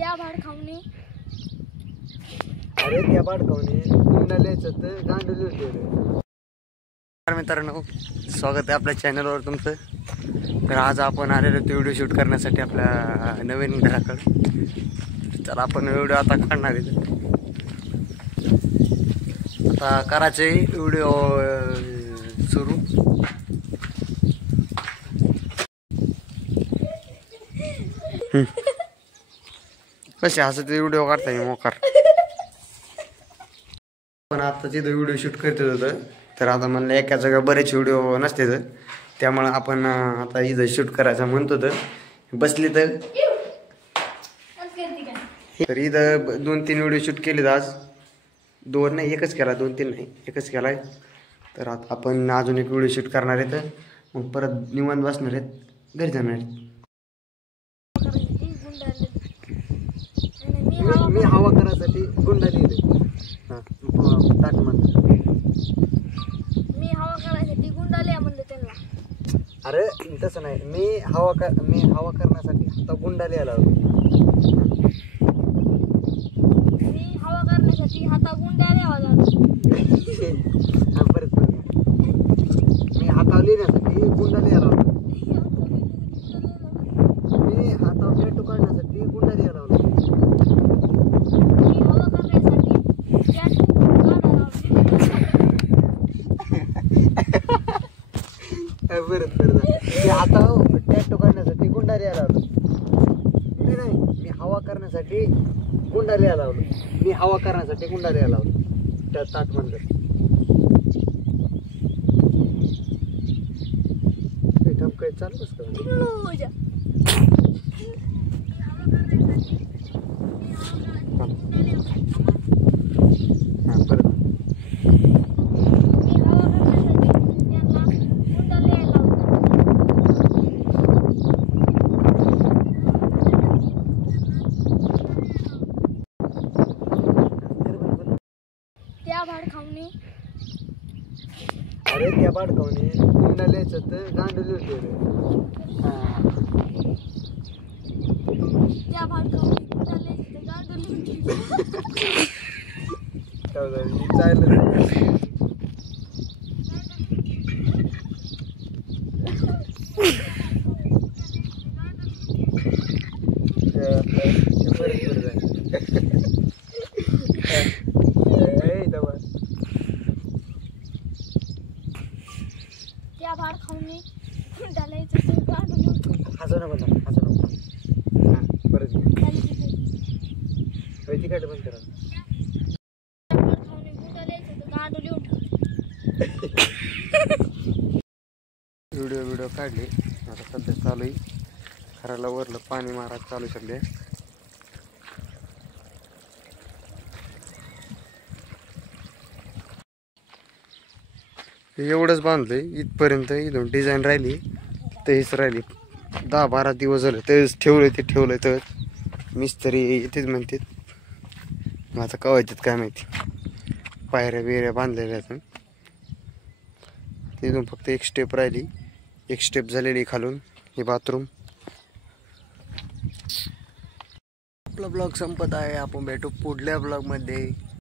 त्या भाड खाऊनी अरे त्या भाड खाऊनी गुंडाल्याचं तर गांडूल होते. मित्रांनो, स्वागत आहे आपल्या चॅनलवर तुमचं. तर आज आपण आलेलो होतो व्हिडिओ शूट करण्यासाठी आपल्या नवीन घराकडं. तर आपण व्हिडिओ आता काढणार आहे. आता करायचे व्हिडिओ सुरू. कसे असं ते व्हिडिओ काढता मी मोकार. पण आता तिथं व्हिडिओ शूट करत होतं, तर आता म्हणलं एका जागा बरेच व्हिडिओ नसते, तर त्यामुळं आपण आता इथं शूट करायचं म्हणत होतं. बसली तर इथं 2-3 व्हिडिओ शूट केलेत आज. 2 नाही, एकच केला. 2-3 नाही, एकच केलाय. तर आता आपण अजून एक व्हिडिओ शूट करणार आहे. तर मग परत निवांत बसणार आहेत, घरी जाणार आहेत. मी हवा करायसाठी गुंडाली ताट म्हणतो. मी हवा करायसाठी गुंडाले म्हणलं त्यांना. अरे तसं नाही, मी हवा करण्यासाठी आता गुंडाले आला. मी हवा करण्यासाठी हाता गुंडाले आला. परत मी हातावर लिहिण्यासाठी गुंडाले आला. मी हातावर टॅटू काढण्यासाठी गुंडाले आला. मी हवा करण्यासाठी मी हातावर टॅटू काढण्यासाठी गुंडाले आला होतो. नाही, मी हवा करण्यासाठी गुंडाले आला होतो. मी हवा करण्यासाठी गुंडाले आला होतो. त्या ताट म्हणलं काय चालू असतं. अरे त्या भाड खाऊनी गुंडाल्याचं तर गांडूल होते. त्या भाड खाऊनी गुंडाल्याचं गांडूल त्या भाड खाऊनी गुंडाल्याचं गांडूल हसू नको, हसू नको. परत तिकडे बंद करा. व्हिडिओ काढले. आता सध्या चालू आहे. घराला वरलं पाणी मारायला चालू शकले. एवढंच बांधलंय इथपर्यंत. इथून डिझाईन राहिली तेच राहिली. 10-12 दिवस झाले तेच ठेवलंय. तर मिस्त्री येतेच म्हणतात. मग आता कवा येतात काय माहिती. पायऱ्या बिऱ्या बांधलेल्या आहेत. तिथून फक्त एक स्टेप राहिली. एक स्टेप झालेली खालून. हे बाथरूम. आपला ब्लॉग संपत आहे. आपण भेटू पुढल्या ब्लॉगमध्ये.